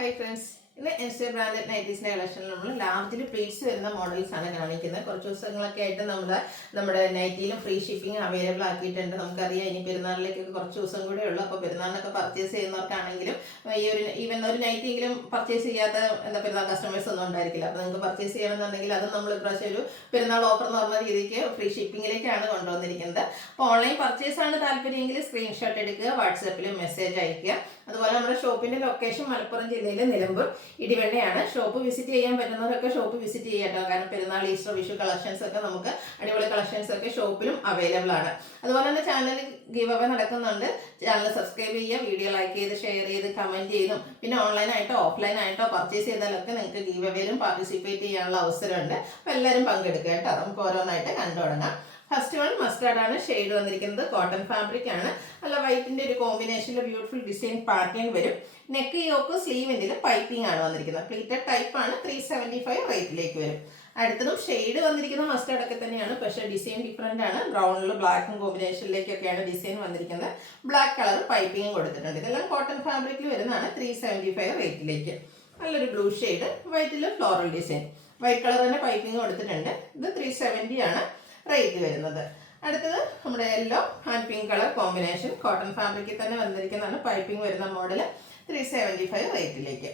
Hi friends. ഇന്ന് എൻസ്റ്റേ branded നൈറ്റീസിൻ്റെ കളക്ഷനിൽ നമ്മൾ ലാർജിൽ pleats വരുന്ന മോഡൽസാണ് കാണിക്കുന്നത്. കുറച്ച് ദിവസങ്ങളൊക്കെ ആയിട്ട് നമ്മുടെ നൈറ്റിയിലും ഫ്രീ ഷിപ്പിംഗ് അവൈലബിൾ ആക്കിയിട്ടുണ്ട്. നമുക്കറിയാം ഇനി പെരുന്നാളിലേക്കൊക്കെ കുറച്ച് ദിവസം കൂടെ ഉള്ളൂ. അപ്പോൾ പെരുന്നാളിനൊക്കെ പർച്ചേസ് ചെയ്യുന്നവർക്കാണെങ്കിലും ഈവൻ ഒരു നൈറ്റിയെങ്കിലും പർച്ചേസ് ചെയ്യാത്ത പെരുന്നാൾ കസ്റ്റമേഴ്സ് ഒന്നും ഉണ്ടായിരിക്കില്ല. അപ്പോൾ നിങ്ങൾക്ക് പർച്ചേസ് ചെയ്യണമെന്നുണ്ടെങ്കിൽ അത് നമ്മൾ ഇപ്രാവശ്യം ഒരു പെരുന്നാൾ ഓഫർ എന്ന് പറഞ്ഞ രീതിക്ക് ഫ്രീ ഷിപ്പിങ്ങിലേക്കാണ് കൊണ്ടുവന്നിരിക്കുന്നത്. അപ്പോൾ ഓൺലൈൻ പർച്ചേസാണ് താല്പര്യമെങ്കിൽ സ്ക്രീൻഷോട്ട് എടുക്കുക, വാട്സാപ്പിൽ മെസ്സേജ് അയക്കുക. അതുപോലെ നമ്മുടെ ഷോപ്പിൻ്റെ ലൊക്കേഷൻ മലപ്പുറം ജില്ലയിലെ നിലമ്പൂർ ഇടിവെണ്ണയാണ്. ഷോപ്പ് വിസിറ്റ് ചെയ്യാൻ പറ്റുന്നവരൊക്കെ ഷോപ്പ് വിസിറ്റ് ചെയ്യാട്ടോ. കാരണം പെരുന്നാൾ, ഈസ്റ്റർ, വിഷു കളക്ഷൻസ് ഒക്കെ നമുക്ക് അടിപൊളി കളക്ഷൻസ് ഒക്കെ ഷോപ്പിലും അവൈലബിൾ ആണ്. അതുപോലെ തന്നെ ചാനലിൽ ഗിവ് അവേ നടക്കുന്നുണ്ട്. ചാനൽ സബ്സ്ക്രൈബ് ചെയ്യുക, വീഡിയോ ലൈക്ക് ചെയ്ത് ഷെയർ ചെയ്ത് കമൻറ്റ് ചെയ്തും പിന്നെ ഓൺലൈനായിട്ടോ ഓഫ്ലൈനായിട്ടോ പർച്ചേസ് ചെയ്താലൊക്കെ നിങ്ങൾക്ക് ഗിവ് അവേയിലും പാർട്ടിസിപ്പേറ്റ് ചെയ്യാനുള്ള അവസരമുണ്ട്. അപ്പോൾ എല്ലാവരും പങ്കെടുക്കുക കേട്ടോ. നമുക്ക് ഓരോന്നായിട്ട് കണ്ടു തുടങ്ങാം. ഫസ്റ്റ് വൺ മസ്റ്റാർഡ് ആണ്. ഷെയ്ഡ് വന്നിരിക്കുന്നത് കോട്ടൺ ഫാബ്രിക് ആണ്. നല്ല വൈറ്റിന്റെ ഒരു കോമ്പിനേഷനിൽ ബ്യൂട്ടിഫുൾ ഡിസൈൻ പാറ്റേൺ വരും. നെക്ക് യോക്ക് സ്ലീവിൻ്റെ പൈപ്പിംഗ് ആണ് വന്നിരിക്കുന്നത്. പ്ലീറ്റഡ് ടൈപ്പ് ആണ്. 375 റേറ്റിലേക്ക് വരും. അടുത്തതും ഷെയ്ഡ് വന്നിരിക്കുന്ന മസ്റ്റാർഡ് ഒക്കെ തന്നെയാണ്, പക്ഷേ ഡിസൈൻ ഡിഫറെൻ്റ് ആണ്. ബ്രൗണിൽ ബ്ലാക്കും കോമ്പിനേഷനിലേക്കൊക്കെയാണ് ഡിസൈൻ വന്നിരിക്കുന്നത്. ബ്ലാക്ക് കളർ പൈപ്പിംഗ് കൊടുത്തിട്ടുണ്ട്. ഇതെല്ലാം കോട്ടൺ ഫാബ്രിക്കിൽ വരുന്നതാണ്. 375 റേറ്റിലേക്ക്. നല്ലൊരു ബ്ലൂ ഷെയ്ഡ്, വൈറ്റിൽ ഫ്ലോറൽ ഡിസൈൻ, വൈറ്റ് കളർ തന്നെ പൈപ്പിംഗ് കൊടുത്തിട്ടുണ്ട്. ഇത് 370 ആണ് റേറ്റ് വരുന്നത്. അടുത്തത് നമ്മുടെ yellow and pink colour combination, cotton ഫാബ്രിക്കിൽ തന്നെ വന്നിരിക്കുന്നതാണ്. പൈപ്പിംഗ് വരുന്ന മോഡൽ 375 റേറ്റിലേക്ക്.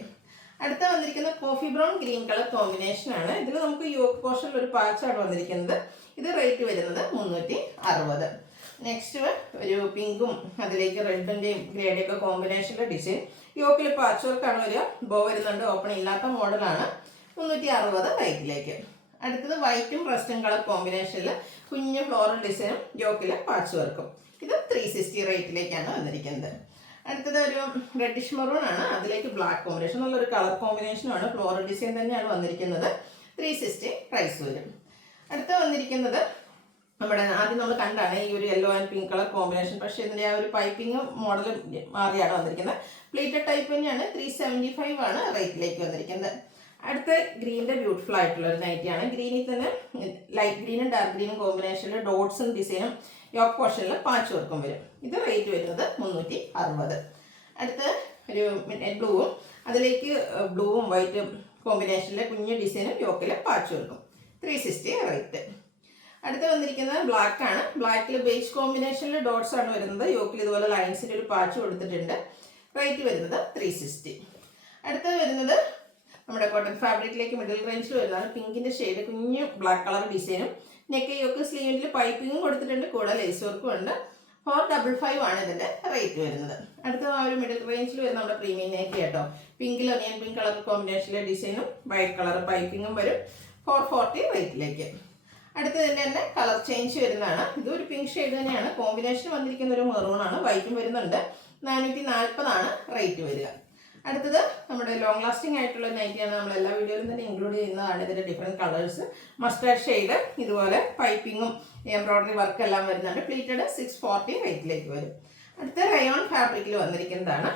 അടുത്ത വന്നിരിക്കുന്ന coffee brown green colour combination ആണ്. ഇതിൽ നമുക്ക് യോക്ക് പോർഷനിൽ ഒരു പാച്ചാണ് വന്നിരിക്കുന്നത്. ഇത് റേറ്റ് വരുന്നത് 360. നെക്സ്റ്റ് ഒരു പിങ്കും അതിലേക്ക് റെഡിൻ്റെയും ഗ്രേഡയും ഒക്കെ കോമ്പിനേഷനിലെ ഡിസൈൻ. യോക്കിൽ പാച്ച് വർക്കാണ് വരിക. ബോ വരുന്നുണ്ട്. ഓപ്പൺ ഇല്ലാത്ത മോഡലാണ്. 360 റേറ്റിലേക്ക്. അടുത്തത് വൈറ്റും റസ്റ്റും കളർ കോമ്പിനേഷനിൽ കുഞ്ഞു ഫ്ലോറൽ ഡിസൈനും യോക്കിൽ പാച്ച് വർക്കും. ഇത് 360 റേറ്റിലേക്കാണ് വന്നിരിക്കുന്നത്. അടുത്തത് ഒരു റെഡിഷ് മെറൂൺ ആണ്. അതിലേക്ക് ബ്ലാക്ക് കോമ്പിനേഷൻ, നല്ലൊരു കളർ കോമ്പിനേഷനുമാണ്. ഫ്ലോറൽ ഡിസൈൻ തന്നെയാണ് വന്നിരിക്കുന്നത്. 360 പ്രൈസ് വരും. അടുത്ത വന്നിരിക്കുന്നത് നമ്മുടെ ആദ്യം നമ്മൾ കണ്ടാണ് ഈ ഒരു yellow and pink colour combination, പക്ഷേ ഇതിൻ്റെ ആ ഒരു പൈപ്പിംഗ് മോഡൽ മാറിയാണ് വന്നിരിക്കുന്നത്. പ്ലീറ്റഡ് ടൈപ്പ് തന്നെയാണ്. 375 ആണ് റേറ്റിലേക്ക് വന്നിരിക്കുന്നത്. അടുത്ത ഗ്രീനിൻ്റെ ബ്യൂട്ടിഫുൾ ആയിട്ടുള്ള ഒരു നൈറ്റിയാണ്. ഗ്രീനിൽ തന്നെ ലൈറ്റ് ഗ്രീനും ഡാർക്ക് ഗ്രീനും കോമ്പിനേഷനിൽ ഡോട്ട്സും ഡിസൈനും യോക്ക് പോർഷനിൽ പാച്ച് വർക്കും വരും. ഇത് റേറ്റ് വരുന്നത് 360. അടുത്ത ഒരു ബ്ലൂവും അതിലേക്ക് ബ്ലൂവും വൈറ്റും കോമ്പിനേഷനിൽ കുഞ്ഞു ഡിസൈനും യോക്കിൽ പാച്ച് വർക്കും. 360 റേറ്റ്. അടുത്ത് വന്നിരിക്കുന്നത് ബ്ലാക്ക് ആണ്. ബ്ലാക്കിൽ ബേജ് കോമ്പിനേഷനിൽ ഡോട്ട്സ് ആണ് വരുന്നത്. യോക്കിൽ ഇതുപോലെ ലൈൻസിൽ ഒരു പാച്ച് കൊടുത്തിട്ടുണ്ട്. റേറ്റ് വരുന്നത് 360. അടുത്തത് വരുന്നത് നമ്മുടെ കോട്ടൺ ഫാബ്രിക്കിലേക്ക് മിഡിൽ റേഞ്ചിൽ വരുന്നതാണ്. പിങ്കിൻ്റെ ഷെയ്ഡ്, കുഞ്ഞു ബ്ലാക്ക് കളർ ഡിസൈനും നെക്ക് യോക്ക് സ്ലീവിൽ പൈപ്പിങ്ങും കൊടുത്തിട്ടുണ്ട്. കൂടെ ലേസ് വർക്കും ഉണ്ട്. 455 ആണ് ഇതിൻ്റെ റേറ്റ് വരുന്നത്. അടുത്ത ആ ഒരു മിഡിൽ റേഞ്ചിൽ വരുന്ന നമ്മുടെ പ്രീമിയം നൈറ്റി കേട്ടോ. പിങ്കിൽ ഒനിയൻ പിങ്ക് കളർ കോമ്പിനേഷനിലെ ഡിസൈനും വൈറ്റ് കളർ പൈപ്പിങ്ങും വരും. 440 റേറ്റിലേക്ക്. അടുത്തതിൻ്റെ തന്നെ കളർ ചേഞ്ച് വരുന്നതാണ്. ഇതൊരു പിങ്ക് ഷെയ്ഡ് തന്നെയാണ്. കോമ്പിനേഷൻ വന്നിരിക്കുന്ന ഒരു മെറൂൺ ആണ്. വൈറ്റും വരുന്നുണ്ട്. 440 ആണ് റേറ്റ് വരിക. അടുത്തത് നമ്മുടെ ലോങ് ലാസ്റ്റിംഗ് ആയിട്ടുള്ള നൈറ്റിയാണ്. നമ്മൾ എല്ലാ വീഡിയോയിലും തന്നെ ഇൻക്ലൂഡ് ചെയ്യുന്നതാണ്. ഇതിൻ്റെ ഡിഫറെൻറ്റ് കളേഴ്സ്. മസ്റ്റാർഡ് ഷെയ്ഡ്, ഇതുപോലെ പൈപ്പിങ്ങും എംബ്രോയ്ഡറി വർക്ക് എല്ലാം വരുന്നുണ്ട്. പ്ലീറ്റഡ് 640 റേറ്റിലേക്ക് വരും. അടുത്ത റയോൺ ഫാബ്രിക്കിൽ വന്നിരിക്കുന്നതാണ്.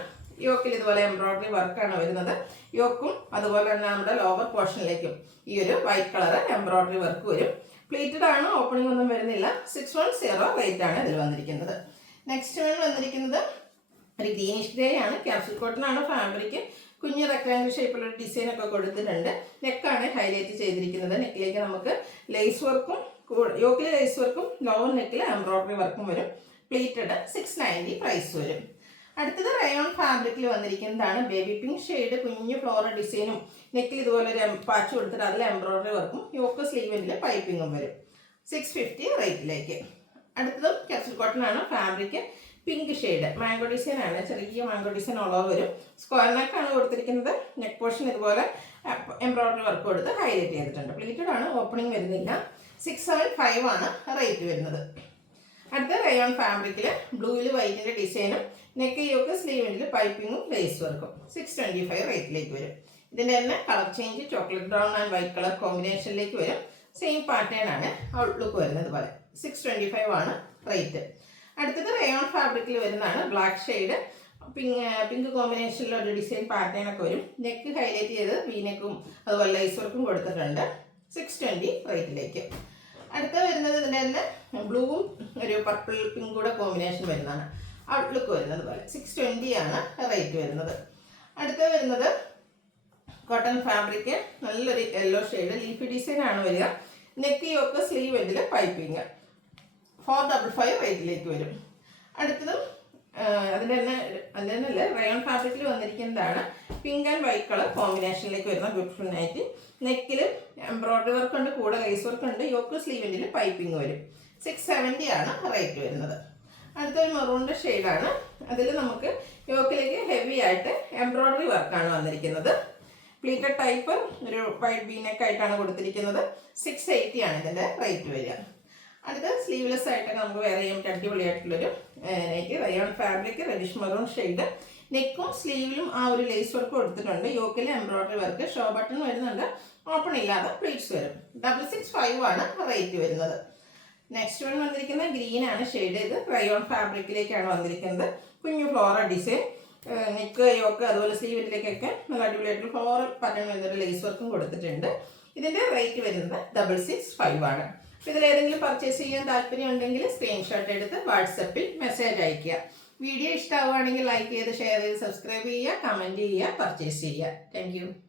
യോക്കിൽ ഇതുപോലെ എംബ്രോയ്ഡറി വർക്കാണ് വരുന്നത്. യോക്കും അതുപോലെ തന്നെ നമ്മുടെ ലോവർ പോർഷനിലേക്കും ഈ ഒരു വൈറ്റ് കളർ എംബ്രോയ്ഡറി വർക്ക് വരും. പ്ലീറ്റഡ് ആണ്. ഓപ്പണിംഗ് ഒന്നും വരുന്നില്ല. 610 റേറ്റ് ആണ് ഇതിൽ വന്നിരിക്കുന്നത്. നെക്സ്റ്റ് വൺ വന്നിരിക്കുന്നത് ഒരു ഗ്രീനിഷ് ഗ്രേ ആണ്. ക്യാപ്സൂൾ കോട്ടൺ ആണ് ഫാബ്രിക്. കുഞ്ഞ് റെക്ടാങ്കിൾ ഷേപ്പിലുള്ള ഡിസൈൻ ഒക്കെ കൊടുത്തിട്ടുണ്ട്. നെക്കാണ് ഹൈലൈറ്റ് ചെയ്തിരിക്കുന്നത്. നെക്കിലേക്ക് നമുക്ക് ലേസ് വർക്കും യോക്കിൽ ലേസ് വർക്കും ലോവർ നെക്കിൽ എംബ്രോയ്ഡറി വർക്കും വരും. പ്ലീറ്റഡ് 690 പ്രൈസ് വരും. അടുത്തത് റയോൺ ഫാബ്രിക്കിൽ വന്നിരിക്കുന്നതാണ്. ബേബി പിങ്ക് ഷെയ്ഡ്, കുഞ്ഞു ഫ്ലോറൽ ഡിസൈനും നെക്കിൽ ഇതുപോലെ ഒരു പാച്ച് കൊടുത്തിട്ട് അതിൽ എംബ്രോയ്ഡറി വർക്കും യോക്ക് സ്ലീവിൻ്റെ പൈപ്പിങ്ങും വരും. 650 റേറ്റിലേക്ക്. അടുത്തതും ക്യാപ്സൂൾ കോട്ടൺ ആണ് fabric. Pink shade mango design ആണ്. ചെറിയ മാംഗോ ഡിസൈൻ ഉള്ളത് വരും. സ്ക്വയർ നെക്കാണ് കൊടുത്തിരിക്കുന്നത്. നെക്ക് പോർഷൻ ഇതുപോലെ എംബ്രോയ്ഡറി വർക്ക് കൊടുത്ത് ഹൈലൈറ്റ് ചെയ്തിട്ടുണ്ട്. പ്ലീറ്റഡ് ആണ്. ഓപ്പണിംഗ് വരുന്നില്ല. 675 ആണ് റേറ്റ് വരുന്നത്. അടുത്ത റയോൺ ഫാബ്രിക്കിൽ ബ്ലൂവിൽ വൈറ്റിൻ്റെ ഡിസൈനും നെക്ക് യോക്ക് സ്ലീവിൻ്റെ പൈപ്പിങ്ങും ലേസ് വർക്കും. 625 റേറ്റിലേക്ക് വരും. ഇതിൻ്റെ തന്നെ colour change chocolate brown and white colour കോമ്പിനേഷനിലേക്ക് വരും. സെയിം പാറ്റേൺ ആണ് ഔട്ട്ലുക്ക് വരുന്നത് പോലെ. 625 ആണ് റേറ്റ്. അടുത്തത് റയോൺ ഫാബ്രിക്കിൽ വരുന്നതാണ്. ബ്ലാക്ക് ഷെയ്ഡ്, പിങ്ക് കോമ്പിനേഷനിലുള്ള ഒരു ഡിസൈൻ പാറ്റേൺ ഒക്കെ വരും. നെക്ക് ഹൈലൈറ്റ് ചെയ്ത് വീനെക്കും അതുപോലെ ലേസ് വർക്കും കൊടുത്തിട്ടുണ്ട്. 620 റേറ്റിലേക്ക്. അടുത്ത വരുന്നത് ഇതിൻ്റെ തന്നെ ബ്ലൂവും ഒരു പർപ്പിൾ പിങ്ക് കൂടെ കോമ്പിനേഷൻ വരുന്നതാണ്. ഔട്ട്ലുക്ക് വരുന്നത് പോലെ. 620 ആണ് റേറ്റ് വരുന്നത്. അടുത്ത വരുന്നത് കോട്ടൺ ഫാബ്രിക്, നല്ലൊരു യെല്ലോ ഷെയ്ഡ്, ലീഫി ഡിസൈൻ ആണ് വരിക. നെക്ക് യോക്ക് സ്ലീവ് എൻഡിൽ പൈപ്പിങ്. 455 റേറ്റിലേക്ക് വരും. അടുത്തതും അതിൻ്റെ തന്നെ റയോൺ ഫാബ്രിക്കിൽ വന്നിരിക്കുന്നതാണ്. പിങ്ക് ആൻഡ് വൈറ്റ് കളർ കോമ്പിനേഷനിലേക്ക് വരുന്ന ബ്യൂട്ടിഫുൾ നൈറ്റി. നെക്കിൽ എംബ്രോയിഡറി വർക്ക് ഉണ്ട്, കൂടെ ലേസ് വർക്ക് ഉണ്ട്. യോക്ക് സ്ലീവ് എൻഡിൽ പൈപ്പിംഗ് വരും. 670 ആണ് റേറ്റ് വരുന്നത്. അടുത്തൊരു മെറൂണിൻ്റെ ഷെയ്ഡാണ്. അതിൽ നമുക്ക് യോക്കിലേക്ക് ഹെവി ആയിട്ട് എംബ്രോയിഡറി വർക്കാണ് വന്നിരിക്കുന്നത്. പ്ലീറ്റഡ് ടൈപ്പ് ഒരു വൈഡ് ബീനെക്ക് ആയിട്ടാണ് കൊടുത്തിരിക്കുന്നത്. 680 ആണ് ഇതിൻ്റെ റേറ്റ് വരിക. അടുത്ത സ്ലീവ്ലെസ് ആയിട്ടൊക്കെ നമുക്ക് വേറെ ചെയ്യാൻ അടിപൊളിയായിട്ടുള്ളൊരു nighty. Rayon fabric, reddish maroon shade. നെക്കും സ്ലീവിലും ആ ഒരു ലേസ് വർക്ക് കൊടുത്തിട്ടുണ്ട്. യോക്കിൽ എംബ്രോയിഡറി വർക്ക്, ഷോ ബട്ടൺ വരുന്നുണ്ട്. ഓപ്പൺ ഇല്ലാതെ പ്ലീറ്റ്സ് വരും. 665 ആണ് റേറ്റ് വരുന്നത്. നെക്സ്റ്റ് വൺ വന്നിരിക്കുന്നത് ഗ്രീൻ ആണ് ഷെയ്ഡ്. ഇത് റയോൺ ഫാബ്രിക്കിലേക്കാണ് വന്നിരിക്കുന്നത്. കുഞ്ഞു ഫ്ലോറൽ ഡിസൈൻ, നെക്ക് യോക്ക് അതുപോലെ സ്ലീവിലേക്കൊക്കെ നല്ല അടിപൊളിയായിട്ടുള്ള ഫ്ലോറൽ പാറ്റേൺ വരുന്നൊരു ലേസ് വർക്കും കൊടുത്തിട്ടുണ്ട്. ഇതിൻ്റെ റേറ്റ് വരുന്നത് 665 ആണ്. അപ്പോൾ ഇതിലേതെങ്കിലും പർച്ചേസ് ചെയ്യാൻ താല്പര്യം ഉണ്ടെങ്കിൽ സ്ക്രീൻഷോട്ട് എടുത്ത് വാട്സപ്പിൽ മെസ്സേജ് അയയ്ക്കുക. വീഡിയോ ഇഷ്ടമാവുകയാണെങ്കിൽ ലൈക്ക് ചെയ്ത് ഷെയർ ചെയ്ത് സബ്സ്ക്രൈബ് ചെയ്യുക, കമൻറ്റ് ചെയ്യുക, പർച്ചേസ് ചെയ്യുക. താങ്ക്